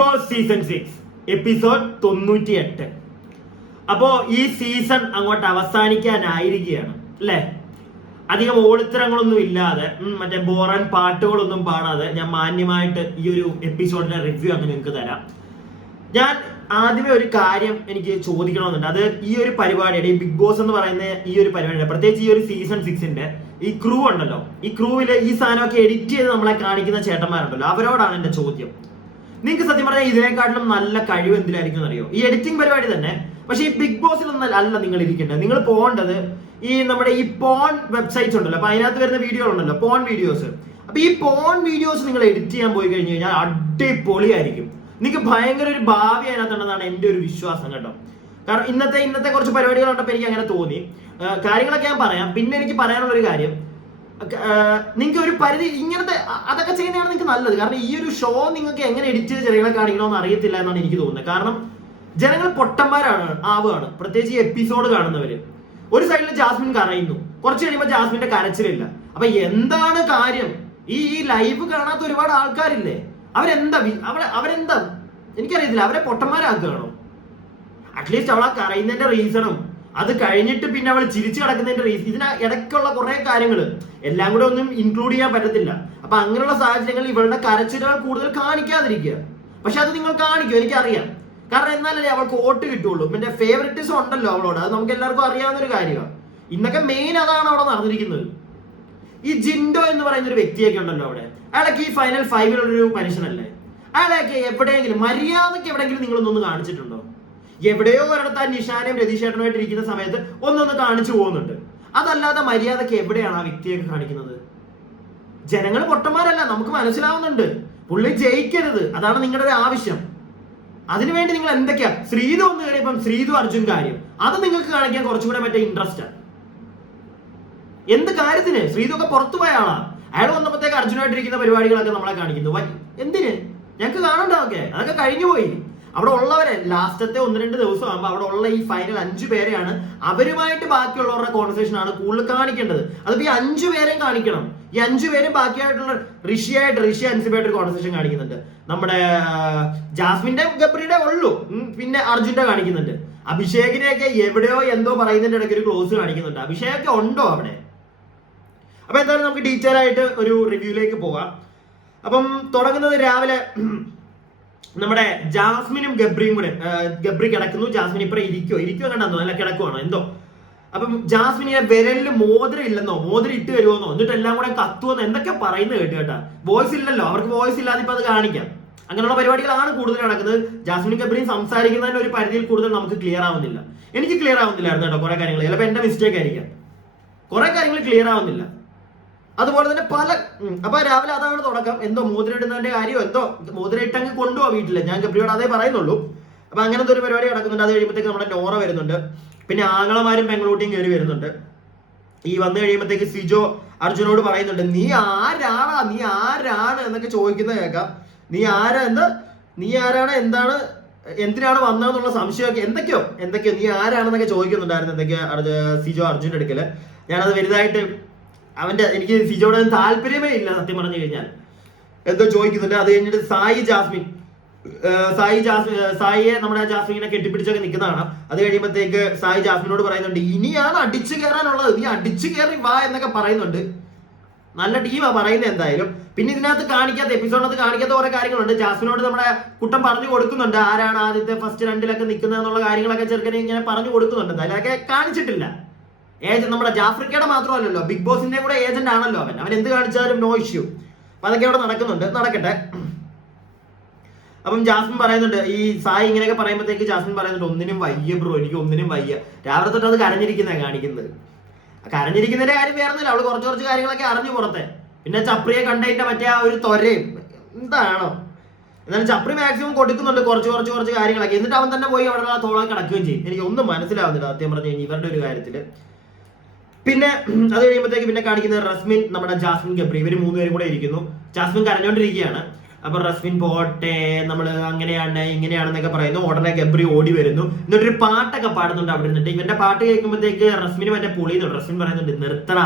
Boss season 6 episode 98. അപ്പോ ഈ season അങ്ങോട്ട് അവസാനിക്കാനായിരിക്കുകയാണ് അല്ലേ? അധികം ഓടിത്തരങ്ങളൊന്നും ഇല്ലാതെ മറ്റേ ബോറൻ പാട്ടുകളൊന്നും പാടാതെ ഞാൻ മാന്യമായിട്ട് ഈ ഒരു എപ്പിസോഡിന്റെ റിവ്യൂ അങ്ങനെ നിങ്ങൾക്ക് തരാം. ഞാൻ ആദ്യമേ ഒരു കാര്യം എനിക്ക് ചോദിക്കണമെന്നുണ്ട്. അത് ഈ ഒരു പരിപാടിയുടെ ഈ ബിഗ് ബോസ് എന്ന് പറയുന്ന ഈ ഒരു പരിപാടിയുടെ പ്രത്യേകിച്ച് ഈ ഒരു സീസൺ 6ന്റെ ഈ ക്രൂ ഉണ്ടല്ലോ, ഈ ക്രൂവില് ഈ സാധനമൊക്കെ എഡിറ്റ് ചെയ്ത് നമ്മളെ കാണിക്കുന്ന ചേട്ടന്മാരുണ്ടല്ലോ, അവരോടാണ് എന്റെ ചോദ്യം. നിങ്ങൾക്ക് സത്യം പറഞ്ഞാൽ ഇതിനെക്കാട്ടിലും നല്ല കഴിവ് എന്തിനായിരിക്കും അറിയോ? ഈ എഡിറ്റിംഗ് പരിപാടി തന്നെ. പക്ഷെ ഈ ബിഗ് ബോസിലൊന്നും അല്ല നിങ്ങൾ ഇരിക്കേണ്ടത്. നിങ്ങൾ പോകേണ്ടത് ഈ നമ്മുടെ ഈ പോൺ വെബ്സൈറ്റ്സ് ഉണ്ടല്ലോ, അപ്പൊ അതിനകത്ത് വരുന്ന വീഡിയോ ഉണ്ടല്ലോ, പോൺ വീഡിയോസ്. അപ്പൊ ഈ പോൺ വീഡിയോസ് നിങ്ങൾ എഡിറ്റ് ചെയ്യാൻ പോയി കഴിഞ്ഞു കഴിഞ്ഞാൽ അടിപൊളിയായിരിക്കും. നിങ്ങൾക്ക് ഭയങ്കര ഒരു ഭാവി അതിനകത്തുണ്ടെന്നാണ് എന്റെ ഒരു വിശ്വാസം കേട്ടോ. കാരണം ഇന്നത്തെ കുറച്ച് പരിപാടികൾ കണ്ടപ്പോൾ എനിക്ക് അങ്ങനെ തോന്നി. കാര്യങ്ങളൊക്കെ ഞാൻ പറയാം. പിന്നെ എനിക്ക് പറയാനുള്ള ഒരു കാര്യം, നിങ്ങൾക്ക് ഒരു പരിധി ഇങ്ങനത്തെ അതൊക്കെ ചെയ്യുന്നതാണ് നിങ്ങൾക്ക് നല്ലത്. കാരണം ഈ ഒരു ഷോ നിങ്ങൾക്ക് എങ്ങനെ എഡിറ്റ് ചെയ്ത് ജനങ്ങളെ കാണിക്കണമെന്ന് അറിയത്തില്ല എന്നാണ് എനിക്ക് തോന്നുന്നത്. കാരണം ജനങ്ങൾ ആവുകയാണ്, പ്രത്യേകിച്ച് ഈ എപ്പിസോഡ് കാണുന്നവര്. ഒരു സൈഡിൽ ജാസ്മിൻ കരയുന്നു, കുറച്ച് കഴിയുമ്പോൾ ജാസ്മിന്റെ കരച്ചിലില്ല. അപ്പൊ എന്താണ് കാര്യം? ഈ ലൈവ് കാണാത്ത ഒരുപാട് ആൾക്കാരില്ലേ, അവരെന്താ എനിക്കറിയത്തില്ല. അവരെ പൊട്ടന്മാരാക്കുകയാണോ? അറ്റ്ലീസ്റ്റ് അവൾ ആ കരയുന്നതിന്റെ റീസണും അത് കഴിഞ്ഞിട്ട് പിന്നെ അവൾ ചിരിച്ചു കിടക്കുന്നതിന്റെ റീസൺ, ഇതിന് ഇടയ്ക്കുള്ള കുറെ കാര്യങ്ങൾ എല്ലാം കൂടെ ഒന്നും ഇൻക്ലൂഡ് ചെയ്യാൻ പറ്റത്തില്ല. അപ്പൊ അങ്ങനെയുള്ള സാഹചര്യങ്ങളിൽ ഇവളുടെ കരച്ചിലുകൾ കൂടുതൽ കാണിക്കാതിരിക്കുക. പക്ഷെ അത് നിങ്ങൾ കാണിക്കും, എനിക്കറിയാം. കാരണം എന്നാലല്ലേ അവൾക്ക് വോട്ട് കിട്ടുള്ളൂ. പിന്നെ ഫേവററ്റിസം ഉണ്ടല്ലോ അവളോട്, അത് നമുക്ക് എല്ലാവർക്കും അറിയാവുന്ന ഒരു കാര്യമാണ്. ഇന്നൊക്കെ മെയിൻ അതാണ് അവിടെ നടന്നിരിക്കുന്നത്. ഈ ജിൻഡോ എന്ന് പറയുന്ന ഒരു വ്യക്തിയൊക്കെ ഉണ്ടല്ലോ അവിടെ, അയാളൊക്കെ ഈ ഫൈനൽ 5-ലുള്ളൊരു മനുഷ്യനല്ലേ? അയാളെയൊക്കെ എവിടെയെങ്കിലും മര്യാദക്ക് എവിടെയെങ്കിലും നിങ്ങളൊന്നൊന്ന് കാണിച്ചിട്ടുണ്ടോ? എവിടെയോ ഒരിടത്ത് ആ നിഷാനയും രതീഷേട്ടനുമായിട്ട് ഇരിക്കുന്ന സമയത്ത് ഒന്നൊന്ന് കാണിച്ചു പോകുന്നുണ്ട്. അതല്ലാതെ മര്യാദക്ക് എവിടെയാണ് ആ വ്യക്തിയൊക്കെ കാണിക്കുന്നത്? ജനങ്ങൾ പൊട്ടന്മാരല്ല, നമുക്ക് മനസ്സിലാവുന്നുണ്ട്. പുള്ളി ജയിക്കരുത്, അതാണ് നിങ്ങളുടെ ഒരു ആവശ്യം. അതിനുവേണ്ടി നിങ്ങൾ എന്തൊക്കെയാ ശ്രീതു ഒന്ന് കഴിയപ്പം ശ്രീതു അർജുൻ കാര്യം അത് നിങ്ങൾക്ക് കാണിക്കാൻ കുറച്ചുകൂടെ മറ്റേ ഇൻട്രസ്റ്റ്. എന്ത് കാര്യത്തിന്? ശ്രീതു ഒക്കെ പുറത്തു പോയ ആളാ. അയാൾ വന്നപ്പോഴത്തേക്ക് അർജുനായിട്ടിരിക്കുന്ന പരിപാടികളൊക്കെ നമ്മളെ കാണിക്കുന്നു. എന്തിന്? ഞങ്ങൾക്ക് കാണണ്ട. അതൊക്കെ കഴിഞ്ഞു പോയി. അവിടെ ഉള്ളവരെ ലാസ്റ്റത്തെ 1-2 ദിവസം ആകുമ്പോൾ അവിടെ ഉള്ള ഈ ഫൈനൽ 5 പേരെയാണ്, അവരുമായിട്ട് ബാക്കിയുള്ളവരുടെ കോൺവെർസേഷൻ ആണ് കൂടുതൽ കാണിക്കേണ്ടത്. അതിപ്പോ ഈ 5 പേരെയും കാണിക്കണം. ഈ 5 പേരും ബാക്കിയായിട്ടുള്ള ഋഷി അൻസിബായിട്ട് കോൺവെർസേഷൻ കാണിക്കുന്നുണ്ട്. നമ്മുടെ ജാസ്മിന്റെ ഗബ്രിയുടെ ഉള്ളൂ, പിന്നെ അർജുന്റെ കാണിക്കുന്നുണ്ട്. അഭിഷേകിനെയൊക്കെ എവിടെയോ എന്തോ പറയുന്നതിന്റെ ഇടയ്ക്ക് ഒരു ക്ലോസ് കാണിക്കുന്നുണ്ട്. അഭിഷേകൊക്കെ ഉണ്ടോ അവിടെ? അപ്പൊ എന്തായാലും നമുക്ക് ഡീറ്റെയിൽ ആയിട്ട് ഒരു റിവ്യൂയിലേക്ക് പോകാം. അപ്പം തുടങ്ങുന്നത് രാവിലെ നമ്മുടെ ജാസ്മിനും ഗബ്രിയും കൂടെ. ഗബ്രി കിടക്കുന്നു, ജാസ്മിൻ ഇപ്പറ ഇരിക്കോ കണ്ടോ, അല്ല കിടക്കുവാണോ എന്തോ. അപ്പം ജാസ്മിനെ വിരലില് മോതിരം ഇല്ലെന്നോ, മോതിരം ഇട്ട് വരുമെന്നോ, എന്നിട്ട് എല്ലാം കൂടെ കത്തുവെന്നോ എന്തൊക്കെ പറയുന്നത് കേട്ടാ. വോയിസ് ഇല്ലല്ലോ, അവർക്ക് വോയിസ് ഇല്ലാതെ ഇപ്പൊ അത് കാണിക്കാം. അങ്ങനെയുള്ള പരിപാടികളാണ് കൂടുതൽ നടക്കുന്നത്. ജാസ്മിനും ഗബ്രിയും സംസാരിക്കുന്നതിന് ഒരു പരിധിയിൽ കൂടുതൽ നമുക്ക് ക്ലിയർ ആവുന്നില്ല. എനിക്ക് ക്ലിയർ ആവുന്നില്ലായിരുന്നു കേട്ടോ കുറെ കാര്യങ്ങൾ. ചിലപ്പോൾ എന്റെ മിസ്റ്റേക്ക് ആയിരിക്കാം, കുറെ കാര്യങ്ങൾ ക്ലിയർ ആവുന്നില്ല. അതുപോലെ തന്നെ അപ്പൊ രാവിലെ അതാണ് തുടക്കം. എന്തോ മോതിരം ഇടുന്നതിന്റെ കാര്യം, എന്തോ മോതിരം ഇട്ടങ്ങ് കൊണ്ടുപോവാ വീട്ടില്. ഞാൻ ഗബ്രിയോട് അതേ പറയുന്നുള്ളൂ. അപ്പൊ അങ്ങനത്തെ ഒരു പരിപാടി നടക്കുന്നുണ്ട്. അത് കഴിയുമ്പോഴത്തേക്ക് നമ്മുടെ നോറ വരുന്നുണ്ട്, പിന്നെ ആങ്ങളമാരും പെങ്ങളൂട്ടിയും കയറി വരുന്നുണ്ട്. ഈ വന്നു കഴിയുമ്പോഴത്തേക്ക് സിജോ അർജുനോട് പറയുന്നുണ്ട്, നീ ആരാണ് എന്നൊക്കെ ചോദിക്കുന്നത് കേൾക്കാം. നീ ആരാണ്, എന്താണ്, എന്തിനാണ് വന്നതെന്നുള്ള സംശയമൊക്കെ എന്തൊക്കെയോ നീ ആരാണെന്നൊക്കെ ചോദിക്കുന്നുണ്ടായിരുന്നു. സിജോ അർജുന്റെ അടുക്കല്. ഞാനത് വലുതായിട്ട് എനിക്ക് സിജോയുടെ താല്പര്യമേ ഇല്ല സത്യം പറഞ്ഞു കഴിഞ്ഞാൽ. എന്തോ ചോദിക്കുന്നുണ്ട്. അത് കഴിഞ്ഞിട്ട് സായിയെ നമ്മുടെ ജാസ്മിനെ കെട്ടിപ്പിടിച്ചൊക്കെ നിൽക്കുന്നതാണ്. അത് കഴിയുമ്പോഴത്തേക്ക് സായി ജാസ്മിനോട് പറയുന്നുണ്ട്, ഇനിയാണ് അടിച്ചു കയറാനുള്ളത്, നീ അടിച്ചു കയറി വാ എന്നൊക്കെ പറയുന്നുണ്ട്. നല്ല ടീമാ പറയുന്നത് എന്തായാലും. പിന്നെ ഇതിനകത്ത് എപ്പിസോഡിനകത്ത് കാണിക്കാത്ത കുറെ കാര്യങ്ങളുണ്ട്. ജാസ്മിനോട് നമ്മുടെ കുട്ടൻ പറഞ്ഞു കൊടുക്കുന്നുണ്ട്, ആരാണ് ആദ്യത്തെ ഫസ്റ്റ് 2-ലൊക്കെ നിൽക്കുന്നതെന്നുള്ള കാര്യങ്ങളൊക്കെ ചെറുക്കനെ ഇങ്ങനെ പറഞ്ഞു കൊടുക്കുന്നുണ്ട്. അതിലൊക്കെ കാണിച്ചിട്ടില്ല. ഏജന്റ് നമ്മുടെ ജാഫ്രിക്കയുടെ മാത്രമല്ലല്ലോ, ബിഗ് ബോസിന്റെ കൂടെ ഏജന്റ് ആണല്ലോ അവൻ എന്ത് കാണിച്ചാലും നോ ഇഷ്യൂ. അപ്പൊ അതൊക്കെ അവിടെ നടക്കട്ടെ. അപ്പം ജാസ്മിൻ പറയുന്നുണ്ട്, ഈ സായി ഇങ്ങനെയൊക്കെ പറയുമ്പോഴത്തേക്ക് ജാസ്മിൻ പറയുന്നുണ്ട്, ഒന്നിനും വയ്യ ബ്രോ, എനിക്ക് ഒന്നിനും വയ്യ. രാവിലെ തൊട്ട് അത് കാണിക്കുന്നത്. കരഞ്ഞിരിക്കുന്നതിന്റെ കാര്യം വേറൊന്നുമില്ല, അവള് കുറച്ച് കാര്യങ്ങളൊക്കെ അറിഞ്ഞു പുറത്തെ. പിന്നെ ചപ്രിയെ കണ്ടതിന്റെ മറ്റേ ആ ഒരു തൊരയും എന്താണോ. എന്നാലും ചപ്രി മാക്സിമം കൊടുക്കുന്നുണ്ട് കുറച്ച് കാര്യങ്ങളൊക്കെ. എന്നിട്ട് അവൻ തന്നെ പോയി അവിടെ തോളെ കിടക്കുകയും ചെയ്യും. എനിക്ക് ഒന്നും മനസ്സിലാവുന്നില്ല സത്യം പറഞ്ഞു കഴിഞ്ഞാൽ ഇവരുടെ ഒരു കാര്യത്തില്. പിന്നെ അത് കഴിയുമ്പോഴത്തേക്ക് പിന്നെ കാണിക്കുന്നത് റസ്മിൻ, നമ്മുടെ ജാസ്മിൻ, ഗബ്രി, ഇവര് 3 പേരും കൂടെ ഇരിക്കുന്നു. ജാസ്മിൻ കരഞ്ഞോണ്ടിരിക്കുകയാണ്. അപ്പൊ റസ്മിൻ പോട്ടെ, നമ്മള് അങ്ങനെയാണ് ഇങ്ങനെയാണെന്നൊക്കെ പറയുന്നു. ഉടനെ ഗബ്രി ഓടി വരുന്നു, എന്നിട്ടൊരു പാട്ടൊക്കെ പാടുന്നുണ്ട് അവിടെ നിന്നിട്ട്. ഇവന്റെ പാട്ട് കേൾക്കുമ്പോഴത്തേക്ക് റസ്മിന് മറ്റേ പൊളിയുന്നുണ്ട്. റസ്മിൻ പറയുന്നുണ്ട്, നിർത്തണ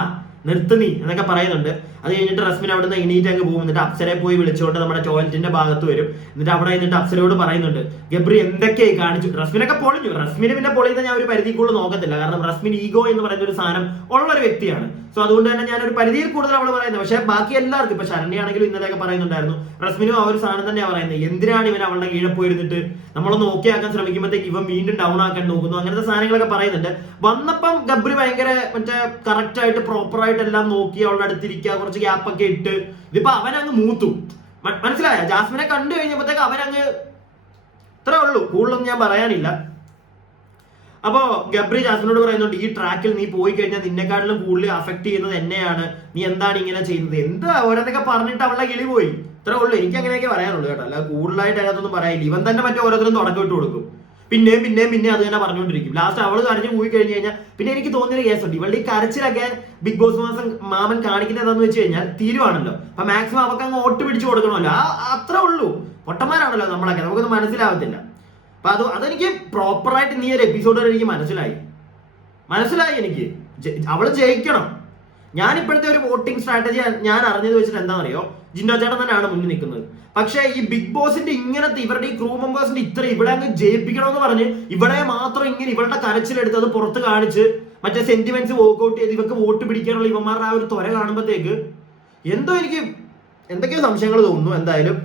നിർത്തുന്നീ എന്നൊക്കെ പറയുന്നുണ്ട്. അത് കഴിഞ്ഞിട്ട് റസ്മിൻ അവിടെ നിന്ന് എണീറ്റ് അങ്ങ് പോകും. എന്നിട്ട് അപ്സരയെ പോയി വിളിച്ചുകൊണ്ട് നമ്മുടെ ടോയ്ലറ്റിന്റെ ഭാഗത്ത് വരും. എന്നിട്ട് അവിടെ നിന്നിട്ട് അപ്സരയോട് പറയുന്നുണ്ട്, ഗബ്രി എന്തൊക്കെയായി കാണിച്ചു. റസ്മിനൊക്കെ പൊളിഞ്ഞു. റസ്മിന് പിന്നെ പൊളിയുന്ന ഞാൻ ഒരു പരിധി കൂടുതൽ നോക്കത്തില്ല. കാരണം റസ്മിൻ ഈഗോ എന്ന് പറയുന്ന ഒരു സാധനം ഉള്ള ഒരു വ്യക്തിയാണ്. സോ അതുകൊണ്ട് തന്നെ ഞാൻ ഒരു പരിധിയിൽ കൂടുതൽ അവള് പറയുന്നത്. പക്ഷെ ബാക്കി എല്ലാവർക്കും ഇപ്പൊ ശരണ്യാണെങ്കിലും ഇന്നലെയൊക്കെ പറയുന്നുണ്ടായിരുന്നു, റസ്മിനും ആ ഒരു സാധനം തന്നെയാണ് പറയുന്നത്. എന്തിനാണ് ഇവൻ അവളുടെ കീഴെ പോയിരുന്നിട്ട് നമ്മളൊന്ന് ഓക്കെ ആക്കാൻ ശ്രമിക്കുമ്പോഴത്തേക്ക് ഇവൻ വീണ്ടും ഡൗൺ ആക്കാൻ നോക്കുന്നു, അങ്ങനത്തെ സാധനങ്ങളൊക്കെ പറയുന്നുണ്ട്. വന്നപ്പം ഗബ്രി ഭയങ്കര മറ്റേ കറക്റ്റ് ആയിട്ട് പ്രോപ്പർ ആയിട്ട് എല്ലാം നോക്കി അവളുടെ അടുത്തിരിക്കുക, കുറച്ച് ഗ്യാപ്പൊക്കെ ഇട്ട്. ഇതിപ്പോ അവനങ്ങ് മൂത്തു, മനസ്സിലായ? ജാസ്മിനെ കണ്ടു കഴിഞ്ഞപ്പോഴത്തേക്ക് അവനങ്ങ് ഇത്രേ ഉള്ളൂ, കൂടുതലൊന്നും ഞാൻ പറയാനില്ല. അപ്പോ ഗബ്രി ജാസ്മിനോട് പറയുന്നുണ്ട്, ഈ ട്രാക്കിൽ നീ പോയി കഴിഞ്ഞാൽ നിന്നെക്കാട്ടിലും കൂടുതൽ അഫക്ട് ചെയ്യുന്നത് എന്നെയാണ്, നീ എന്താണ് ഇങ്ങനെ ചെയ്യുന്നത്, എന്താ ഓരോന്നൊക്കെ പറഞ്ഞിട്ട് അവളുടെ കിളി പോയി. ഇത്രേ ഉള്ളൂ, എനിക്ക് അങ്ങനെയൊക്കെ പറയാനുള്ളൂ കേട്ടോ. അല്ല കൂടുതലായിട്ട് അതിനകത്തൊന്നും പറയാനില്ല. ഇവൻ തന്നെ മറ്റേ ഓരോരുത്തരും തുടക്കം ഇട്ട് കൊടുക്കും, പിന്നെയും അത് തന്നെ പറഞ്ഞുകൊണ്ടിരിക്കും. ലാസ്റ്റ് അവള് കരഞ്ഞു പോയി കഴിഞ്ഞു കഴിഞ്ഞാൽ പിന്നെ എനിക്ക് തോന്നിയൊരു കേസുണ്ട്, ഇവളുടെ ഈ കരച്ചിലൊക്കെ ബിഗ് ബോസ് മാസം മാമൻ കാണിക്കുന്നത് എന്താന്ന് വെച്ച് കഴിഞ്ഞാൽ തീരുവാണല്ലോ. അപ്പൊ മാക്സിമം അവർക്ക് അങ്ങ് ഓട്ട് പിടിച്ചു കൊടുക്കണമല്ലോ. അത്രേ ഉള്ളൂ. പൊട്ടന്മാരാണല്ലോ നമ്മളൊക്കെ, നമുക്കൊന്നും മനസ്സിലാവത്തില്ല. അപ്പൊ അതെനിക്ക് പ്രോപ്പറായിട്ട് നീ ഒരു എപ്പിസോഡ് വരെ എനിക്ക് മനസ്സിലായി എനിക്ക്. അവള് ജയിക്കണം. ഞാൻ ഇപ്പോഴത്തെ ഒരു വോട്ടിംഗ് സ്ട്രാറ്റജി ഞാൻ അറിഞ്ഞത് വെച്ചിട്ട് എന്താണെന്നറിയോ, ജിൻഡോ ചേട്ടൻ തന്നെയാണ് മുന്നിൽ നിൽക്കുന്നത്. പക്ഷെ ഈ ബിഗ് ബോസിന്റെ ഇങ്ങനത്തെ ഇവരുടെ ഈ ക്രൂ മെമ്പേഴ്സിന്റെ ഇവിടെ അങ്ങ് ജയിപ്പിക്കണമെന്ന് പറഞ്ഞ് ഇവിടെ മാത്രം ഇങ്ങനെ ഇവരുടെ കരച്ചിലെടുത്ത് അത് പുറത്ത് കാണിച്ച് മറ്റേ സെന്റിമെന്റ്സ് വർക്ക്ഔട്ട് ചെയ്ത് ഇവർക്ക് വോട്ട് പിടിക്കാനുള്ള ഇവന്മാരുടെ ആ ഒരു ത്വര കാണുമ്പോഴത്തേക്ക് എന്തോ എനിക്ക് എന്തൊക്കെയോ സംശയങ്ങൾ തോന്നുന്നു. എന്തായാലും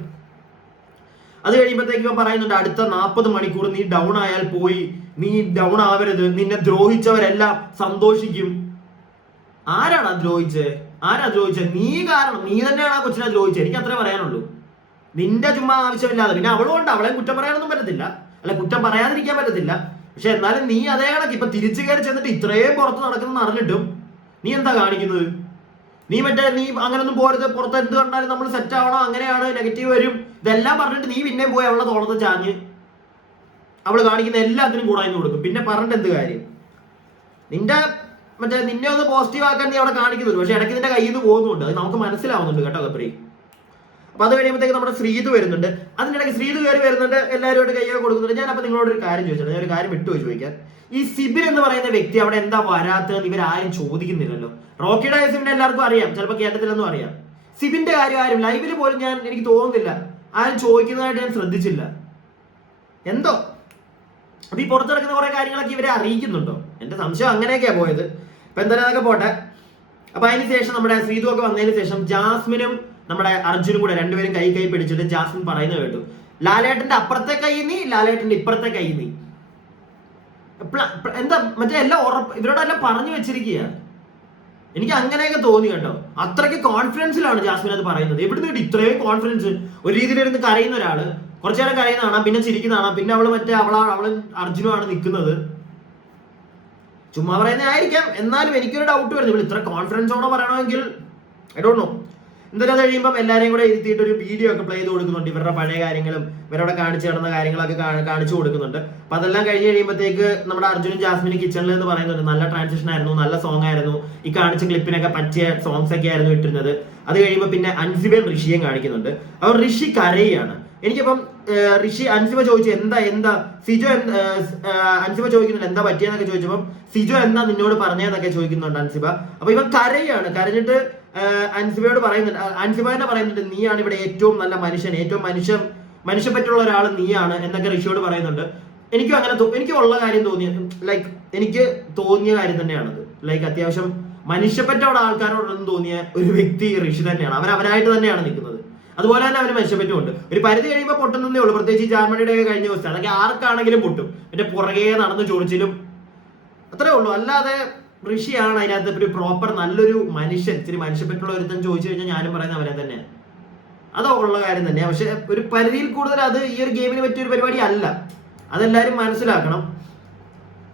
അത് കഴിയുമ്പോഴത്തേക്ക് ഇവൻ പറയുന്നുണ്ട്, അടുത്ത 40 മണിക്കൂർ നീ ഡൗൺ ആയാൽ പോയി, നീ ഡൗൺ ആവരുത്, നിന്നെ ദ്രോഹിച്ചവരെല്ലാം സന്തോഷിക്കും. ആരാ ദ്രോഹിച്ചത്? നീ കാരണം, നീ തന്നെയാണ് ആ കൊച്ചിനെ ദ്രോഹിച്ചത്. എനിക്ക് അത്രേ പറയാനുള്ളൂ. നിന്റെ ചുമ്മാ ആവശ്യമില്ലാതെ. പിന്നെ അവളും ഉണ്ട്, അവളെ കുറ്റം പറയാനൊന്നും പറ്റത്തില്ല, അല്ല കുറ്റം പറയാതിരിക്കാൻ പറ്റത്തില്ല. പക്ഷെ എന്നാലും നീ അതേ കണക്ക് ഇപ്പൊ തിരിച്ചു കയറി ചെന്നിട്ട് ഇത്രയും പുറത്ത് നടക്കുന്ന അറിഞ്ഞിട്ടും നീ എന്താ കാണിക്കുന്നത്? നീ അങ്ങനൊന്നും പോരുത്, പുറത്ത് എന്ത് കണ്ടാലും നമ്മൾ സെറ്റ് ആവണം, അങ്ങനെയാണ്, നെഗറ്റീവ് വരും, ഇതെല്ലാം പറഞ്ഞിട്ട് നീ പിന്നെയും പോയി അവളെ തോളത്ത് ചാഞ്ഞ് അവള് കാണിക്കുന്ന എല്ലാത്തിനും കൂടായി കൊടുക്കും. പിന്നെ പറഞ്ഞിട്ട് എന്ത് കാര്യം? നിന്നെ ഒന്ന് പോസിറ്റീവ് ആക്കാൻ നീ അവിടെ കാണിക്കുന്നുള്ളൂ, പക്ഷെ ഇടയ്ക്ക് നിന്റെ കയ്യിൽ നിന്ന് പോകുന്നുണ്ട്. അത് നമുക്ക് മനസ്സിലാവുന്നുണ്ട് കേട്ടോ ഗബ്രി. അപ്പൊ അത് കഴിയുമ്പോഴത്തേക്ക് നമ്മുടെ ശ്രീതു വരുന്നുണ്ട്. അതിനിടയ്ക്ക് ശ്രീതു കയറി വരുന്നുണ്ട്, എല്ലാവരുമായിട്ട് കൈയൊക്കെ കൊടുക്കുന്നുണ്ട്. ഞാൻ അപ്പൊ നിങ്ങളോട് ഒരു കാര്യം ചോദിച്ചിട്ടുണ്ട്, ഞാൻ ഒരു കാര്യം വിട്ടുപോയി ചോദിക്കാൻ. ഈ സിബിൻ എന്ന് പറയുന്ന വ്യക്തി അവിടെ എന്താ വരാത്തത് ഇവരാരും ചോദിക്കുന്നില്ലല്ലോ. റോക്കിയുടെ സിബിനെ എല്ലാവർക്കും അറിയാം, ചിലപ്പോൾ കേട്ടത്തില്ലെന്നും അറിയാം. സിബിന്റെ കാര്യം ആരും ലൈവില് പോലും എനിക്ക് തോന്നുന്നില്ല ആരും ചോദിക്കുന്നതായിട്ട് ഞാൻ ശ്രദ്ധിച്ചില്ല. എന്തോ അപ്പൊ ഈ പുറത്തിറക്കുന്ന കുറെ കാര്യങ്ങളൊക്കെ ഇവരെ അറിയിക്കുന്നുണ്ടോ? എന്റെ സംശയം അങ്ങനെയൊക്കെയാ പോയത്. അപ്പൊ എന്തായാലും അതൊക്കെ പോട്ടെ. അപ്പൊ അതിന് ശേഷം നമ്മുടെ ശ്രീതു ഒക്കെ വന്നതിന് ശേഷം ജാസ്മിനും നമ്മുടെ അർജുനും കൂടെ രണ്ടുപേരും കൈ പിടിച്ചിട്ട് ജാസ്മിൻ പറയുന്നത് കേട്ടു, ലാലേട്ടന്റെ അപ്പുറത്തെ കൈ നീ, ലാലേട്ടന്റെ ഇപ്പുറത്തെ കൈ നീ. എന്താ മറ്റേ എല്ലാം ഇവരോടെല്ലാം പറഞ്ഞു വെച്ചിരിക്കുക. എനിക്ക് അങ്ങനെയൊക്കെ തോന്നി കേട്ടോ. അത്രയ്ക്ക് കോൺഫിഡൻസിലാണ് ജാസ്മിൻ അത് പറയുന്നത്. എവിടുന്ന് കിട്ടി ഇത്രയും കോൺഫിഡൻസ്? ഒരു രീതിയിലിരുന്ന് കരയുന്ന ഒരാള് കുറച്ചു നേരം കരയുന്നതാണ്, പിന്നെ ചിരിക്കുന്നതാണ്, പിന്നെ അവള് അവള് അർജുനുമാണ് നിൽക്കുന്നത്. ചുമ്മാ പറയുന്നതായിരിക്കാം. എന്നാലും എനിക്കൊരു ഡൗട്ട് വരുന്നു, ഇവൾ ഇത്ര കോൺഫിഡൻസോടെ പറയണമെങ്കിൽ ഐ ഡോണ്ട് നോ. എന്തായാലും അത് കഴിയുമ്പോൾ എല്ലാവരെയും കൂടെ ഇരുത്തിയിട്ട് ഒരു വീഡിയോ ഒക്കെ പ്ലേ ചെയ്ത് കൊടുക്കുന്നുണ്ട്. ഇവരുടെ പഴയ കാര്യങ്ങളും ഇവരോടെ കാണിച്ചു നടന്ന കാര്യങ്ങളൊക്കെ കാണിച്ചു കൊടുക്കുന്നുണ്ട്. അപ്പൊ അതെല്ലാം കഴിഞ്ഞ് കഴിയുമ്പോഴത്തേക്ക് നമ്മുടെ അർജുനും ജാസ്മിനും കിച്ചണിൽ എന്ന് പറയുന്നുണ്ട്, നല്ല ട്രാൻസിഷൻ ആയിരുന്നു, നല്ല സോങ് ആയിരുന്നു, ഈ കാണിച്ച ക്ലിപ്പിനൊക്കെ പറ്റിയ സോങ്സ് ഒക്കെ ആയിരുന്നു ഇട്ടിരുന്നത്. അത് കഴിയുമ്പോൾ പിന്നെ അൻസിബയും ഋഷിയും കാണിക്കുന്നുണ്ട്. അവർ ഋഷി കരയാണ്. എനിക്കപ്പം അൻസിബ ചോദിച്ചു എന്താ സിജോ അൻസിബ ചോദിക്കുന്നുണ്ട് എന്താ പറ്റിയെന്നൊക്കെ ചോദിച്ചപ്പം സിജോ എന്താ നിന്നോട് പറഞ്ഞതെന്നൊക്കെ ചോദിക്കുന്നുണ്ട് അൻസിബ. അപ്പൊ ഇവൻ കരയാണ്. കരഞ്ഞിട്ട് അൻസിബയോട് പറയുന്നുണ്ട്, അൻസിബ തന്നെ പറയുന്നുണ്ട്, നീയാണ് ഇവിടെ ഏറ്റവും നല്ല മനുഷ്യൻ, ഏറ്റവും മനുഷ്യപ്പറ്റുള്ള ഒരാൾ നീയാണ് എന്നൊക്കെ ഋഷിയോട് പറയുന്നുണ്ട്. എനിക്കും അങ്ങനെ എനിക്ക് ഉള്ള കാര്യം തോന്നിയ എനിക്ക് തോന്നിയ കാര്യം തന്നെയാണത്. അത്യാവശ്യം മനുഷ്യപ്പറ്റുള്ള ആൾക്കാരോടൊന്നും തോന്നിയ ഒരു വ്യക്തി ഋഷി തന്നെയാണ്. അവനായിട്ട് തന്നെയാണ് നിൽക്കുന്നത്. അതുപോലെ തന്നെ അവന് മനുഷ്യപ്പറ്റുമുണ്ട്. ഒരു പരിധി കഴിയുമ്പോൾ പൊട്ടുന്നതേ ഉള്ളൂ. പ്രത്യേകിച്ച് ജാർമണിയുടെ കഴിഞ്ഞ ദിവസം അതൊക്കെ ആർക്കാണെങ്കിലും പൊട്ടും. എന്റെ പുറകെ നടന്ന് ചൊറിച്ചിലും അത്രേ ഉള്ളൂ. അല്ലാതെ ഋഷിയാണ് അതിനകത്ത് ഒരു പ്രോപ്പർ നല്ലൊരു മനുഷ്യൻ, ഇത്തിരി മനുഷ്യപ്പറ്റുള്ള ഒരുത്തൻ ചോദിച്ചു കഴിഞ്ഞാൽ ഞാനും പറയുന്നത് അവനെ തന്നെയാണ്. അതോ ഉള്ള കാര്യം തന്നെയാണ്. പക്ഷെ ഒരു പരിധിയിൽ കൂടുതൽ അത് ഈ ഒരു ഗെയിമിന് പറ്റിയൊരു പരിപാടി അല്ല. അതെല്ലാരും മനസ്സിലാക്കണം.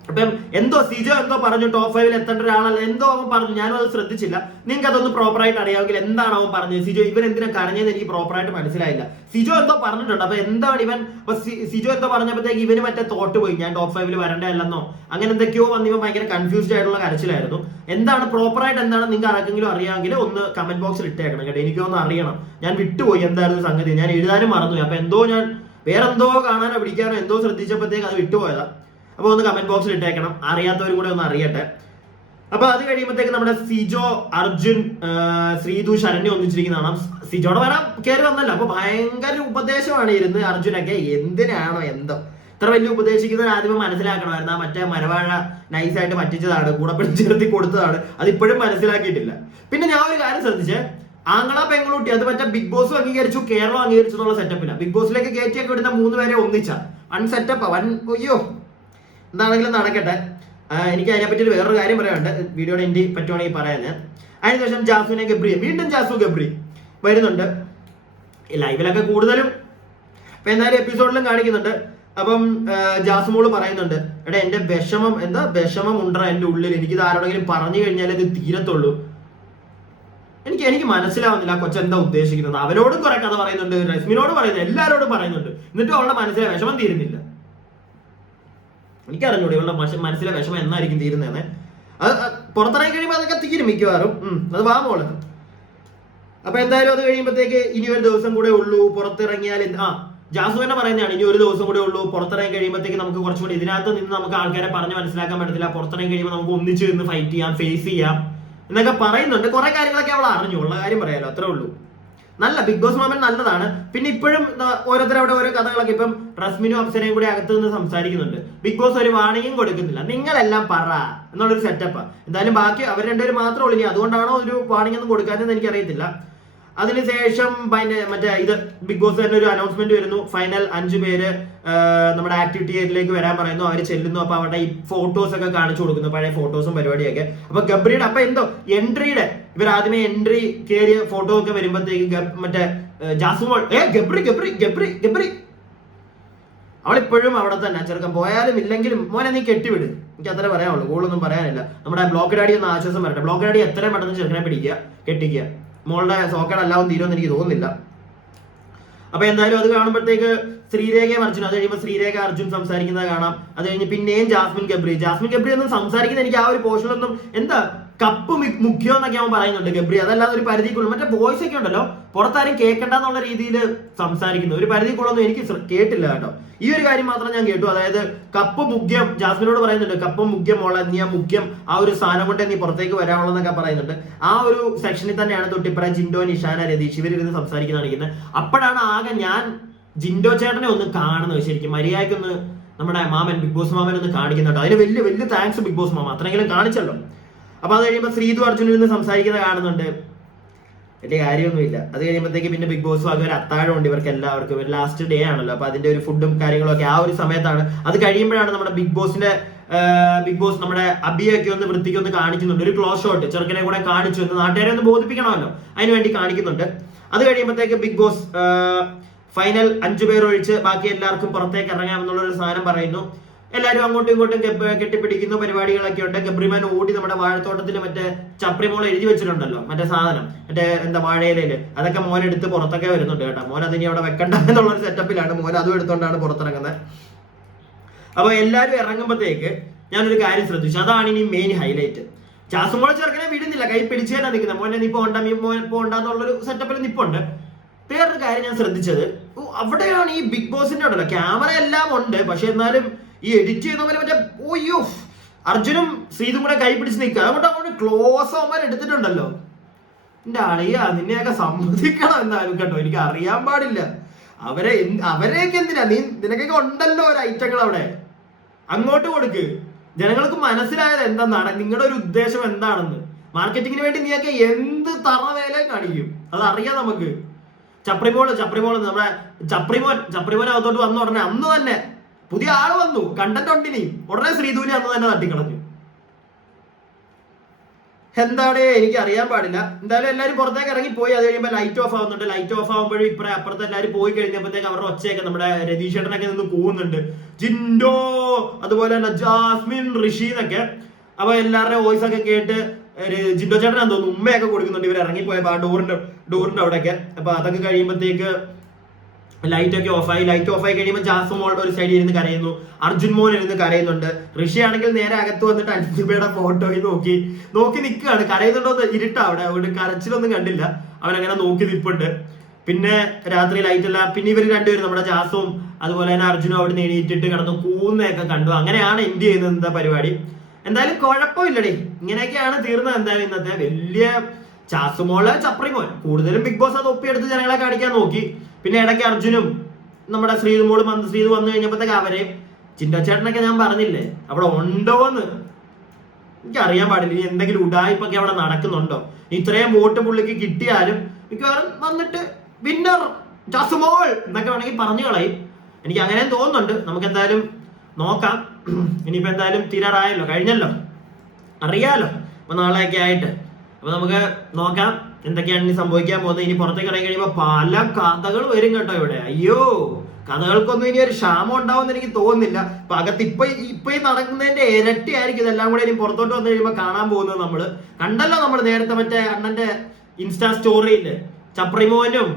അപ്പം എന്തോ സിജോ പറഞ്ഞു ടോപ്പ് 5 എത്തേണ്ട ഒരാളല്ല, എന്തോ അവൻ പറഞ്ഞു. ഞാനും അത് ശ്രദ്ധിച്ചില്ല. നിങ്ങൾക്ക് അതൊന്ന് പ്രോപ്പറായിട്ട് അറിയാമെങ്കിൽ എന്താണ് അവൻ പറഞ്ഞത്? സിജോ ഇവൻ എന്തിനാ കരഞ്ഞതെന്ന് എനിക്ക് പ്രോപ്പറായിട്ട് മനസ്സിലായില്ല. സിജോ എന്തോ പറഞ്ഞിട്ടുണ്ട്. അപ്പൊ എന്താണ് ഇവൻ സിജോ എന്തോ പറഞ്ഞപ്പോഴത്തേക്ക് ഇവന് മറ്റേ തോട്ട് പോയി, ഞാൻ ടോപ്പ് 5 വരണ്ടല്ലെന്നോ അങ്ങനെ എന്തൊക്കെയോ വന്ന് ഇവൻ ഭയങ്കര കൺഫ്യൂസ്ഡ് ആയിട്ടുള്ള കരച്ചിലായിരുന്നു. എന്താണ് പ്രോപ്പറായിട്ട് എന്താണ് നിങ്ങൾക്ക് ആർക്കെങ്കിലും അറിയാമെങ്കിൽ ഒന്ന് കമന്റ് ബോക്സിൽ ഇട്ടേക്കണം കേട്ടോ. എനിക്കൊന്ന് അറിയണം. ഞാൻ വിട്ടുപോയി എന്തായിരുന്നു സംഗതി, ഞാൻ എഴുതാനും മറന്നുപോയി. അപ്പൊ എന്തോ ഞാൻ വേറെന്തോ കാണാനോ പിടിക്കാനോ എന്തോ ശ്രദ്ധിച്ചപ്പോഴത്തേക്ക് അത് വിട്ടുപോയതാ. അപ്പോൾ ഒന്ന് കമന്റ് ബോക്സിൽ ഇട്ടേക്കണം, അറിയാത്തവരും കൂടെ ഒന്ന് അറിയട്ടെ. അപ്പൊ അത് കഴിയുമ്പോഴത്തേക്ക് നമ്മുടെ സിജോ, അർജുൻ, ശ്രീതു, ശരണ്യ ഒന്നിച്ചിരിക്കുന്നതാണ്. സിജോടെ വരാൻ കയറി വന്നല്ലോ. അപ്പൊ ഭയങ്കര ഉപദേശമാണ് ഇരുന്ന് അർജുനൊക്കെ. എന്തിനാണോ എന്തോ ഇത്ര വലിയ ഉപദേശിക്കുന്നത് ആദ്യമേ മനസ്സിലാക്കണമായിരുന്നു. ആ മറ്റേ മരവാഴ നൈസായിട്ട് പറ്റിച്ചതാണ്, കൂടെ പിടിച്ചിരുത്തി കൊടുത്തതാണ്. അതിപ്പോഴും മനസ്സിലാക്കിയിട്ടില്ല. പിന്നെ ഞാൻ ഒരു കാര്യം ശ്രദ്ധിച്ചേ, ആംഗ്ല പെങ്ങളൂട്ടി അത് മറ്റേ ബിഗ് ബോസ് അംഗീകരിച്ചു, കേരളം അംഗീകരിച്ചു എന്നുള്ള സെറ്റപ്പില്ല. ബിഗ് ബോസിലേക്ക് കയറ്റിയൊക്കെ വിടുന്ന 3 പേരെ ഒന്നിച്ച വൺ സെറ്റപ്പ് വൻ. അയ്യോ, എന്താണെങ്കിലും നടക്കട്ടെ. എനിക്ക് അതിനെപ്പറ്റി വേറൊരു കാര്യം പറയാനുണ്ട്, വീഡിയോയുടെ എൻ്റെ പറ്റുവാണെങ്കിൽ പറയാന്. അതിനുശേഷം ജാസുവിനെ ഗബ്രി, വീണ്ടും ജാസു ഗബ്രി വരുന്നുണ്ട് ലൈവിലൊക്കെ കൂടുതലും. ഇപ്പൊ എന്തായാലും എപ്പിസോഡിലും കാണിക്കുന്നുണ്ട്. അപ്പം ജാസുമോള് പറയുന്നുണ്ട്, എടാ എന്റെ വിഷമം ഉണ്ടറ എന്റെ ഉള്ളിൽ, എനിക്കിത് ആരോടെങ്കിലും പറഞ്ഞു കഴിഞ്ഞാൽ ഇത് തീരത്തുള്ളൂ. എനിക്ക് മനസ്സിലാവുന്നില്ല ആ കൊച്ചെന്താ ഉദ്ദേശിക്കുന്നത്. അവരോടും കുറെ കഥ പറയുന്നുണ്ട്, രശ്മിനോട് പറയുന്നുണ്ട്, എല്ലാരോടും പറയുന്നുണ്ട്, എന്നിട്ടും അവളുടെ മനസ്സിലെ വിഷമം തീരുന്നില്ല. എനിക്കറിഞ്ഞൂടെ ഇവളുടെ മനസ്സിലെ വിഷമം എന്നായിരിക്കും തീരുന്നതെന്ന്. അത് പുറത്തിറങ്ങി കഴിയുമ്പോൾ അതൊക്കെ തീരും മിക്കവാറും. അത് വാ മോള്. അപ്പൊ എന്തായാലും അത് കഴിയുമ്പോഴത്തേക്ക് ഇനി ഒരു ദിവസം കൂടെ ഉള്ളൂ പുറത്തിറങ്ങിയാൽ. ജാസു തന്നെ പറയുന്നതാണ്, ഇനി ഒരു ദിവസം കൂടെ ഉള്ളൂ, പുറത്തിറങ്ങി കഴിയുമ്പോഴത്തേക്ക് നമുക്ക് കുറച്ചുകൂടി ഇതിനകത്ത് നിന്ന് നമുക്ക് ആൾക്കാരെ പറഞ്ഞ് മനസ്സിലാക്കാൻ പറ്റത്തില്ല, പുറത്തിറങ്ങി കഴിയുമ്പോൾ നമുക്ക് ഒന്നിച്ച് നിന്ന് ഫൈറ്റ് ചെയ്യാം, ഫേസ് ചെയ്യാം എന്നൊക്കെ പറയുന്നുണ്ട്. കുറെ കാര്യങ്ങളൊക്കെ അവൾ അറിഞ്ഞു, ഉള്ള കാര്യം പറയാലോ, അത്രേ ഉള്ളൂ. നല്ല ബിഗ് ബോസ് മൊമെന്റ് നല്ലതാണ്. പിന്നെ ഇപ്പോഴും ഓരോരുത്തരവിടെ ഓരോ കഥകളൊക്കെ, ഇപ്പം റസ്മിനും അപ്സരയും കൂടി അകത്ത് നിന്ന് സംസാരിക്കുന്നുണ്ട്. ബിഗ് ബോസ് ഒരു വാണിംഗും കൊടുക്കുന്നില്ല, നിങ്ങളെല്ലാം പറ എന്നുള്ളൊരു സെറ്റപ്പാ. എന്തായാലും ബാക്കി അവർ രണ്ടുപേരും മാത്രമേ ഉള്ളൂ. ഇനി അതുകൊണ്ടാണോ ഒരു വാണിംഗ് ഒന്നും കൊടുക്കാനെന്ന് എനിക്കറിയത്തില്ല. അതിനുശേഷം മറ്റേ ഇത് ബിഗ് ബോസ് തന്നെ ഒരു അനൗൺസ്മെന്റ് വരുന്നു, ഫൈനൽ 5 പേര് നമ്മുടെ ആക്ടിവിറ്റി ഏരിയയിലേക്ക് വരാൻ പറയുന്നു. അവർ ചെല്ലുന്നു. അപ്പൊ അവരുടെ ഈ ഫോട്ടോസ് ഒക്കെ കാണിച്ചു കൊടുക്കുന്നു, പഴയ ഫോട്ടോസും പരിപാടിയൊക്കെ. അപ്പൊ ഗബ്രിയുടെ അപ്പൊ എന്തോ എൻട്രിയുടെ ഇവർ ആദ്യമേ എൻട്രി കയറിയ ഫോട്ടോ ഒക്കെ വരുമ്പോഴത്തേക്ക് മറ്റേ ജാസുമോൾ ഗബ്രി ഗബ്രി ഗബ്രി ഗബ്രി അവളിപ്പോഴും അവിടെ തന്നെ. ചെറുക്കൻ പോയാലും ഇല്ലെങ്കിലും മോനെ നീ കെട്ടിവിട്, എനിക്ക് അത്ര പറയാനുള്ളൂ, കൂടുതലൊന്നും പറയാനില്ല. നമ്മുടെ ബ്ലോക്ക് ഡാഡി ഒന്ന് ആശ്വാസം വരട്ടെ. ബ്ലോക്ക് ഡാഡി എത്രയും പെട്ടെന്ന് ചെറുക്കനെ പിടിക്കുക, കെട്ടിക്കുക. മോളുടെ സോക്കേട് അല്ലാവും തീരുമെന്ന് എനിക്ക് തോന്നുന്നില്ല. അപ്പൊ എന്തായാലും അത് കാണുമ്പോഴത്തേക്ക് ശ്രീരേഖയും അർജുൻ, അത് കഴിയുമ്പോൾ ശ്രീരേഖ അർജുൻ സംസാരിക്കുന്നത് കാണാം. അത് കഴിഞ്ഞ് പിന്നെയും ജാസ്മിൻ ഗബ്രി ഒന്നും സംസാരിക്കുന്നത് എനിക്ക് ആ ഒരു പോർഷനൊന്നും എന്താ കപ്പ് മുഖ്യം എന്നൊക്കെ അവൻ പറയുന്നുണ്ട് ഗബ്രി. അതല്ലാതെ ഒരു പരിധിക്കുള്ള മറ്റേ വോയിസ് ഒക്കെ ഉണ്ടല്ലോ, പുറത്താരും കേൾക്കണ്ടെന്നുള്ള രീതിയിൽ സംസാരിക്കുന്നു. ഒരു പരിധിക്കുള്ളൊന്നും എനിക്ക് കേട്ടില്ല കേട്ടോ. ഈ ഒരു കാര്യം മാത്രം ഞാൻ കേട്ടു. അതായത് കപ്പ് മുഖ്യം ജാസ്മിനോട് പറയുന്നുണ്ട്, കപ്പ് മുഖ്യം മോളെ, നീ ആ മുഖ്യം ആ ഒരു സാധനം കൊണ്ട് നീ പുറത്തേക്ക് വരാനുള്ളതെന്നൊക്കെ പറയുന്നുണ്ട്. ആ ഒരു സെക്ഷനിൽ തന്നെയാണ് തൊട്ടിപ്പറ ജിൻഡോ, നിഷാന, രതീഷ് ഇവരിരുന്ന് സംസാരിക്കുന്നതാണ്. അപ്പോഴാണ് ആകെ ഞാൻ ജിൻഡോ ചേട്ടനെ ഒന്ന് കാണുന്നത്, ശരിക്കും മര്യാദയ്ക്കൊന്ന് നമ്മുടെ മാമൻ ബിഗ് ബോസ് മാമൻ ഒന്ന് കാണിക്കുന്നുണ്ട്. അതിന് വലിയ വലിയ താങ്ക്സ് ബിഗ് ബോസ് മാമ, അത്രയെങ്കിലും കാണിച്ചല്ലോ. അപ്പൊ അത് കഴിയുമ്പോൾ ശ്രീതു അർജുനിൽ നിന്ന് സംസാരിക്കുന്നത് കാണുന്നുണ്ട്, വലിയ കാര്യമൊന്നുമില്ല. അത് കഴിയുമ്പോഴത്തേക്ക് പിന്നെ ബിഗ് ബോസ് ഒരു അത്താഴം ഉണ്ട് ഇവർക്ക് എല്ലാവർക്കും, ഒരു ലാസ്റ്റ് ഡേ ആണല്ലോ. അപ്പൊ അതിന്റെ ഒരു ഫുഡും കാര്യങ്ങളും ഒക്കെ ആ ഒരു സമയത്താണ്. അത് കഴിയുമ്പോഴാണ് നമ്മുടെ ബിഗ് ബോസ് നമ്മുടെ അബിയൊക്കെ ഒന്ന് വൃത്തിക്ക് ഒന്ന് കാണിക്കുന്നുണ്ട്, ഒരു ക്ലോസ് ഷോട്ട് ചെറുക്കനെ കൂടെ കാണിച്ചു എന്ന് നാട്ടുകാരെ ഒന്ന് ബോധിപ്പിക്കണമല്ലോ, അതിന് വേണ്ടി കാണിക്കുന്നുണ്ട്. അത് കഴിയുമ്പോഴത്തേക്ക് ബിഗ് ബോസ് ഫൈനൽ 5 പേർ ഒഴിച്ച് ബാക്കി എല്ലാവർക്കും പുറത്തേക്ക് ഇറങ്ങാമെന്നുള്ള ഒരു സാധനം പറയുന്നു. എല്ലാവരും അങ്ങോട്ടും ഇങ്ങോട്ടും കെട്ടിപ്പിടിക്കുന്ന പരിപാടികളൊക്കെ ഉണ്ട്. ഗബ്രിമാൻ ഓടി നമ്മുടെ വാഴത്തോട്ടത്തിൽ മറ്റേ ചപ്രിമോൾ എഴുതി വെച്ചിട്ടുണ്ടല്ലോ, മറ്റേ സാധനം മറ്റേ എന്താ വാഴയിലയില്, അതൊക്കെ മോൻ എടുത്ത് പുറത്തൊക്കെ വരുന്നുണ്ട് കേട്ടോ. മോൻ അതിനി അവിടെ വെക്കണ്ട എന്നുള്ളൊരു സെറ്റപ്പിലാണ് മോൻ അതും എടുത്തോണ്ടാണ് പുറത്തിറങ്ങുന്നത്. അപ്പൊ എല്ലാവരും ഇറങ്ങുമ്പോഴത്തേക്ക് ഞാനൊരു കാര്യം ശ്രദ്ധിച്ചു, അതാണ് ഇനി മെയിൻ ഹൈലൈറ്റ്. ജാസുമോളെ ചെറുക്കനെ വിടുന്നില്ല, കൈ പിടിച്ചു തന്നെ നിൽക്കുന്നത്, മോനെ നീ പോണ്ട, മോൻ പോണ്ടെന്നുള്ളൊരു സെറ്റപ്പിൽ നിപ്പുണ്ട്. വേറൊരു കാര്യം ഞാൻ ശ്രദ്ധിച്ചത്, അവിടെയാണ് ഈ ബിഗ് ബോസിന്റെ ഉണ്ടല്ലോ, ക്യാമറ എല്ലാം ഉണ്ട്, പക്ഷെ എന്നാലും ഈ എഡിറ്റ് ചെയ്യുന്നവരെ മറ്റേ ഓയ്യോ അർജുനും ശ്രീതും കൂടെ കൈ പിടിച്ച് നിൽക്കുക, അതുകൊണ്ട് അങ്ങോട്ട് ക്ലോസ് അവന്മാർ എടുത്തിട്ടുണ്ടല്ലോ. എന്റെ അളിയ നിന്നെയൊക്കെ സമ്മതിക്കണം എന്തായാലും കേട്ടോ, എനിക്ക് അറിയാൻ പാടില്ല അവരെയൊക്കെ എന്തിനാ, നിനക്കൊക്കെ ഉണ്ടല്ലോ ഒരു ഐറ്റങ്ങൾ അവിടെ, അങ്ങോട്ട് കൊടുക്ക്. ജനങ്ങൾക്ക് മനസ്സിലായത് എന്താണെന്നാണ് നിങ്ങളുടെ ഒരു ഉദ്ദേശം എന്താണെന്ന്. മാർക്കറ്റിങ്ങിന് വേണ്ടി നീയൊക്കെ എന്ത് തറവേല കാണിക്കും, അതറിയാം നമുക്ക്. ചപ്രിമോൾ നമ്മുടെ ചപ്രിമോൻ അകത്തോട്ട് വന്ന ഉടനെ അന്ന് തന്നെ പുതിയ ആള് വന്നു, കണ്ടന്റ് ഉണ്ടിനി ഉടനെ ശ്രീധുവിനെ അന്ന് തന്നെ തട്ടിക്കളഞ്ഞു. എന്താണ് എനിക്ക് അറിയാൻ പാടില്ല. എന്തായാലും എല്ലാവരും പുറത്തേക്ക് ഇറങ്ങി പോയി. അത് കഴിയുമ്പോൾ ലൈറ്റ് ഓഫ് ആവുന്നുണ്ട്. ലൈറ്റ് ഓഫ് ആവുമ്പോഴും അപ്പുറത്ത് എല്ലാവരും പോയി കഴിഞ്ഞപ്പോഴത്തേക്ക് അവരുടെ ഒച്ചയൊക്കെ നമ്മുടെ രതീഷേട്ടനൊക്കെ നിന്ന് പോകുന്നുണ്ട്, ജിൻഡോ അതുപോലെ തന്നെ ജാസ്മിൻ, ഋഷി എന്നൊക്കെ. അപ്പൊ എല്ലാവരുടെയും വോയിസ് ഒക്കെ കേട്ട് ജിൻഡോ ചേട്ടനാന്ന് തോന്നുന്നു ഉമ്മയൊക്കെ കൊടുക്കുന്നുണ്ട് ഇവർ ഇറങ്ങിപ്പോയപ്പോ ആ ഡോറിന്റെ അവിടെയൊക്കെ. അപ്പൊ അതൊക്കെ കഴിയുമ്പോഴത്തേക്ക് ലൈറ്റ് ഒക്കെ ഓഫായി. ലൈറ്റ് ഓഫായി കഴിയുമ്പോൾ ജാസുമോളുടെ ഒരു സൈഡിൽ ഇരുന്ന് കരയുന്നു, അർജുൻ മോൻ ഇരുന്ന് കരയുന്നുണ്ട്. ഋഷി ആണെങ്കിൽ നേരെ അകത്ത് വന്നിട്ട് അൻസിബയുടെ ഫോട്ടോയിൽ നോക്കി നിൽക്കുകയാണ്. കരയുന്നുണ്ടോ എന്ന് ഇരുട്ടാ അവിടെ, അവിടെ കരച്ചിലൊന്നും കണ്ടില്ല, അവനങ്ങനെ നോക്കി നിൽപ്പുണ്ട്. പിന്നെ രാത്രി ലൈറ്റ് എല്ലാം, പിന്നെ ഇവർ രണ്ടുപേരും നമ്മുടെ ജാസും അതുപോലെ തന്നെ അർജുനും അവിടെ നിന്ന് എണീറ്റിട്ട് കിടന്ന് കൂന്നയൊക്കെ കണ്ടു. അങ്ങനെയാണ് ഇന്ത്യ ചെയ്യുന്നത് എന്താ പരിപാടി. എന്തായാലും കുഴപ്പമില്ലടേ, ഇങ്ങനെയൊക്കെയാണ് തീർന്നത്. എന്തായാലും ഇന്നത്തെ വലിയ ചാസുമോള് ചപ്രിമോൻ കൂടുതലും ബിഗ് ബോസ് അത് ഒപ്പിയെടുത്ത് ജനങ്ങളെ കാണിക്കാൻ നോക്കി. പിന്നെ ഇടയ്ക്ക് അർജുനും നമ്മുടെ ശ്രീതുമോള് ശ്രീതു വന്നു കഴിഞ്ഞപ്പോഴത്തേക്ക് അവരെ ചിന്തച്ചേട്ടനൊക്കെ ഞാൻ പറഞ്ഞില്ലേ അവിടെ ഉണ്ടോന്ന് എനിക്കറിയാൻ പാടില്ല. ഇനി എന്തെങ്കിലും ഉടായ്പൊക്കെ അവിടെ നടക്കുന്നുണ്ടോ? ഇത്രയും വോട്ട് പുള്ളിക്ക് കിട്ടിയാലും മിക്കവാറും വന്നിട്ട് വിന്നർ ചാസുമോൾ എന്നൊക്കെ വേണമെങ്കിൽ പറഞ്ഞു കളയും. എനിക്ക് അങ്ങനെ തോന്നുന്നുണ്ട്. നമുക്ക് എന്തായാലും നോക്കാം. ഇനിയിപ്പോ എന്തായാലും തീരാറായല്ലോ, കഴിഞ്ഞല്ലോ, അറിയാലോ. അപ്പൊ നാളെയൊക്കെ ആയിട്ട് അപ്പൊ നമുക്ക് നോക്കാം എന്തൊക്കെയാണ് ഇനി സംഭവിക്കാൻ പോകുന്നത്. ഇനി പുറത്തേക്ക് ഇറങ്ങി കഴിയുമ്പോൾ പല കഥകൾ വരും കേട്ടോ ഇവിടെ. അയ്യോ, കഥകൾക്കൊന്നും ഇനി ഒരു ക്ഷാമം ഉണ്ടാവുമെന്ന് എനിക്ക് തോന്നുന്നില്ല. അപ്പൊ അകത്ത് ഇപ്പൊ ഈ നടക്കുന്നതിന്റെ ഇരട്ടി ആയിരിക്കും ഇതെല്ലാം കൂടെ ഇനി പുറത്തോട്ട് വന്നു കഴിയുമ്പോൾ കാണാൻ പോകുന്നത്. നമ്മള് കണ്ടല്ലോ, നമ്മൾ നേരത്തെ മറ്റേ അണ്ണന്റെ ഇൻസ്റ്റാ സ്റ്റോറിയില് ചപ്രിമോനും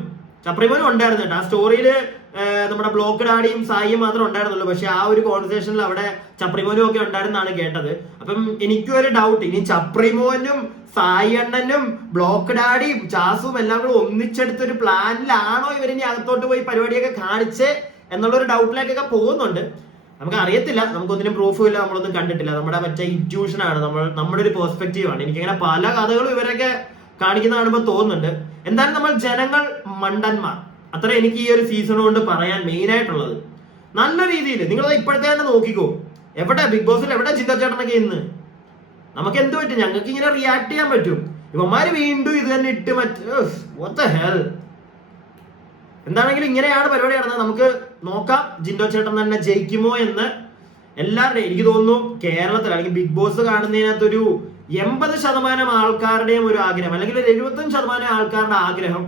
ഉണ്ടായിരുന്നു കേട്ടോ. ആ സ്റ്റോറിയില് നമ്മുടെ ബ്ലോക്ക് ഡാഡിയും സായിയും മാത്രം ഉണ്ടായിരുന്നുള്ളൂ. പക്ഷെ ആ ഒരു കോൺവെർസേഷനിൽ അവിടെ ചപ്രിമോനും ഒക്കെ ഉണ്ടായിരുന്നാണ് കേട്ടത്. അപ്പം എനിക്കും ഒരു ഡൗട്ട്, ഇനി ചപ്രിമോനും സായി അണ്ണനും ബ്ലോക്ക് ഡാഡിയും ചാസും എല്ലാം കൂടെ ഒന്നിച്ചെടുത്തൊരു പ്ലാനിലാണോ ഇവരിനി അകത്തോട്ട് പോയി പരിപാടിയൊക്കെ കാണിച്ചേ എന്നുള്ളൊരു ഡൗട്ടിലേക്കൊക്കെ പോകുന്നുണ്ട്. നമുക്ക് അറിയത്തില്ല, നമുക്കൊന്നിനും പ്രൂഫും ഇല്ല, നമ്മളൊന്നും കണ്ടിട്ടില്ല. നമ്മുടെ മറ്റേ ഇൻറ്റ്യൂഷനാണ്, നമ്മുടെ ഒരു പെർസ്പെക്റ്റീവ് ആണ്. എനിക്കിങ്ങനെ പല കഥകളും ഇവരൊക്കെ കാണിക്കുന്ന കാണുമ്പോൾ തോന്നുന്നുണ്ട്. എന്തായാലും നമ്മൾ ജനങ്ങൾ മണ്ടന്മാർ, അത്ര എനിക്ക് ഈ ഒരു സീസൺ കൊണ്ട് പറയാൻ മെയിൻ ആയിട്ടുള്ളത്. നല്ല രീതിയിൽ നിങ്ങളത് ഇപ്പോഴത്തെ തന്നെ നോക്കിക്കോ. എവിടെ ബിഗ് ബോസിൽ എവിടെ ചിന്തച്ചേട്ടനൊക്കെ ഇന്ന് നമുക്ക് എന്ത് പറ്റും? ഞങ്ങൾക്ക് ഇങ്ങനെ റിയാക്ട് ചെയ്യാൻ പറ്റും. ഇവന്മാര് വീണ്ടും ഇത് തന്നെ ഇട്ട് what the hell. എന്താണെങ്കിലും ഇങ്ങനെയാണ് പരിപാടി നടന്നത്. നമുക്ക് നോക്കാം ജിൻഡോ ചേട്ടൻ തന്നെ ജയിക്കുമോ എന്ന്. എല്ലാവരുടെയും എനിക്ക് തോന്നുന്നു കേരളത്തിൽ അല്ലെങ്കിൽ ബിഗ് ബോസ് കാണുന്നതിനകത്തൊരു 80% ആൾക്കാരുടെയും ഒരു ആഗ്രഹം, അല്ലെങ്കിൽ ഒരു 75% ആൾക്കാരുടെ ആഗ്രഹം,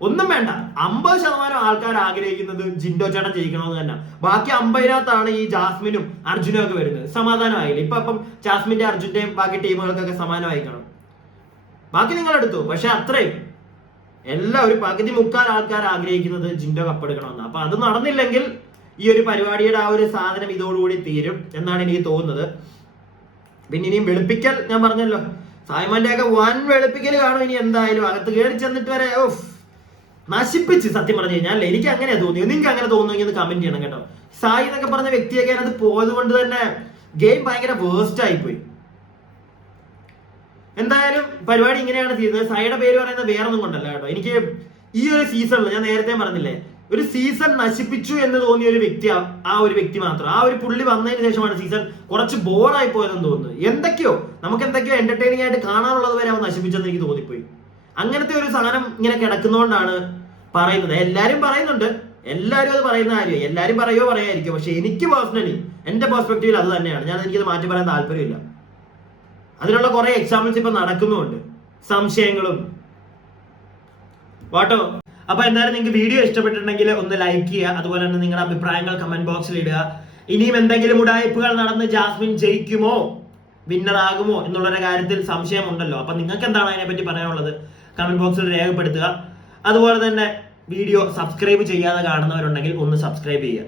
ഒന്നും വേണ്ട 50% ആൾക്കാർ ആഗ്രഹിക്കുന്നത് ജിൻഡോ ചേട്ടൻ ജയിക്കണമെന്ന് തന്നെ. ബാക്കി 50%ാണ് ഈ ജാസ്മിനും അർജുനും ഒക്കെ വരുന്നത്. സമാധാനമായില്ല. ഇപ്പം ജാസ്മിന്റെ അർജുന്റെയും ബാക്കി ടീമുകൾക്കൊക്കെ സമാനമായിക്കണം. ബാക്കി നിങ്ങൾ എടുത്തു. പക്ഷെ അത്രയും എല്ലാം ഒരു പകുതി മുക്കാൽ ആൾക്കാർ ആഗ്രഹിക്കുന്നത് ജിൻഡോ കപ്പെടുക്കണമെന്ന്. അപ്പൊ അത് നടന്നില്ലെങ്കിൽ ഈ ഒരു പരിപാടിയുടെ ആ ഒരു സാധനം ഇതോടുകൂടി തീരും എന്നാണ് എനിക്ക് തോന്നുന്നത്. പിന്നെ ഇനിയും വെളുപ്പിക്കൽ, ഞാൻ പറഞ്ഞല്ലോ സായ്മാന്റെ ഒക്കെ വൻ വെളുപ്പിക്കൽ കാണും ഇനി. എന്തായാലും അകത്ത് കയറി ചെന്നിട്ട് വരെ നശിപ്പിച്ച്, സത്യം പറഞ്ഞു കഴിഞ്ഞാൽ എനിക്ക് അങ്ങനെയാ തോന്നിയത്. നിങ്ങൾക്ക് അങ്ങനെ തോന്നുമെങ്കിൽ ഒന്ന് കമന്റ് ചെയ്യണം കേട്ടോ. സായി എന്നൊക്കെ പറഞ്ഞ വ്യക്തിയൊക്കെ അതിനകത്ത് പോയത് കൊണ്ട് തന്നെ ഗെയിം ഭയങ്കര വേസ്റ്റ് ആയിപ്പോയി. എന്തായാലും പരിപാടി ഇങ്ങനെയാണ് ചെയ്യുന്നത്. സായിയുടെ പേര് പറയുന്നത് വേറെ ഒന്നും കൊണ്ടല്ല കേട്ടോ. എനിക്ക് ഈ ഒരു സീസണിൽ ഞാൻ നേരത്തെ പറഞ്ഞില്ലേ, ഒരു സീസൺ നശിപ്പിച്ചു എന്ന് തോന്നിയ ഒരു വ്യക്തി ആ ഒരു വ്യക്തി മാത്രം. ആ ഒരു പുള്ളി വന്നതിന് ശേഷമാണ് സീസൺ കുറച്ച് ബോറായി പോയതെന്ന് തോന്നുന്നു. നമുക്ക് എന്തൊക്കെയോ എന്റർടൈനിങ് ആയിട്ട് കാണാനുള്ളത് വരെ അവൻ നശിപ്പിച്ചെന്ന് എനിക്ക് തോന്നിപ്പോയി. അങ്ങനത്തെ ഒരു സാധനം ഇങ്ങനെ കിടക്കുന്നതുകൊണ്ടാണ് പറയുന്നത്. എല്ലാരും പറയുന്നുണ്ട്, എല്ലാരും അത് പറയുന്ന കാര്യം, എല്ലാരും പറയായിരിക്കും. പക്ഷെ എനിക്ക് പേഴ്സണലി എന്റെ പെർസ്പെക്റ്റീവിൽ അത് തന്നെയാണ്. എനിക്കത് മാറ്റി പറയാൻ താല്പര്യമില്ല. അതിനുള്ള കുറെ എക്സാമ്പിൾസ് ഇപ്പൊ നടക്കുന്നുണ്ട്, സംശയങ്ങളും വാട്ടോ. അപ്പൊ എന്തായാലും നിങ്ങൾക്ക് വീഡിയോ ഇഷ്ടപ്പെട്ടിട്ടുണ്ടെങ്കിൽ ഒന്ന് ലൈക്ക് ചെയ്യുക. അതുപോലെ തന്നെ നിങ്ങളുടെ അഭിപ്രായങ്ങൾ കമന്റ് ബോക്സിൽ ഇടുക. ഇനിയും എന്തെങ്കിലും ഉടായ്പകൾ നടന്ന് ജാസ്മിൻ ജയിക്കുമോ, വിന്നർ ആകുമോ എന്നുള്ളൊരു കാര്യത്തിൽ സംശയമുണ്ടല്ലോ. അപ്പൊ നിങ്ങൾക്ക് എന്താണ് അതിനെപ്പറ്റി പറയാനുള്ളത് കമന്റ് ബോക്സിൽ രേഖപ്പെടുത്തുക. അതുപോലെ തന്നെ വീഡിയോ സബ്സ്ക്രൈബ് ചെയ്യാതെ കാണുന്നവരുണ്ടെങ്കിൽ ഒന്ന് സബ്സ്ക്രൈബ് ചെയ്യുക.